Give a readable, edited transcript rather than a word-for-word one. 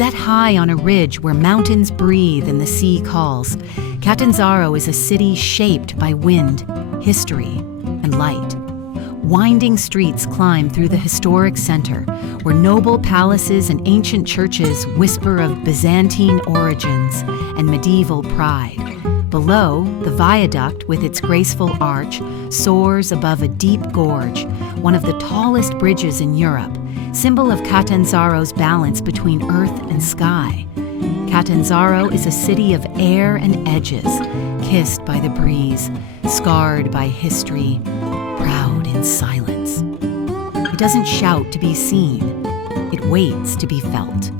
Set high on a ridge where mountains breathe and the sea calls, Catanzaro is a city shaped by wind, history, and light. Winding streets climb through the historic center, where noble palaces and ancient churches whisper of Byzantine origins and medieval pride. Below, the viaduct with its graceful arch soars above a deep gorge, one of the tallest bridges in Europe, symbol of Catanzaro's balance between earth and sky. Catanzaro is a city of air and edges, kissed by the breeze, scarred by history, proud in silence. It doesn't shout to be seen. It waits to be felt.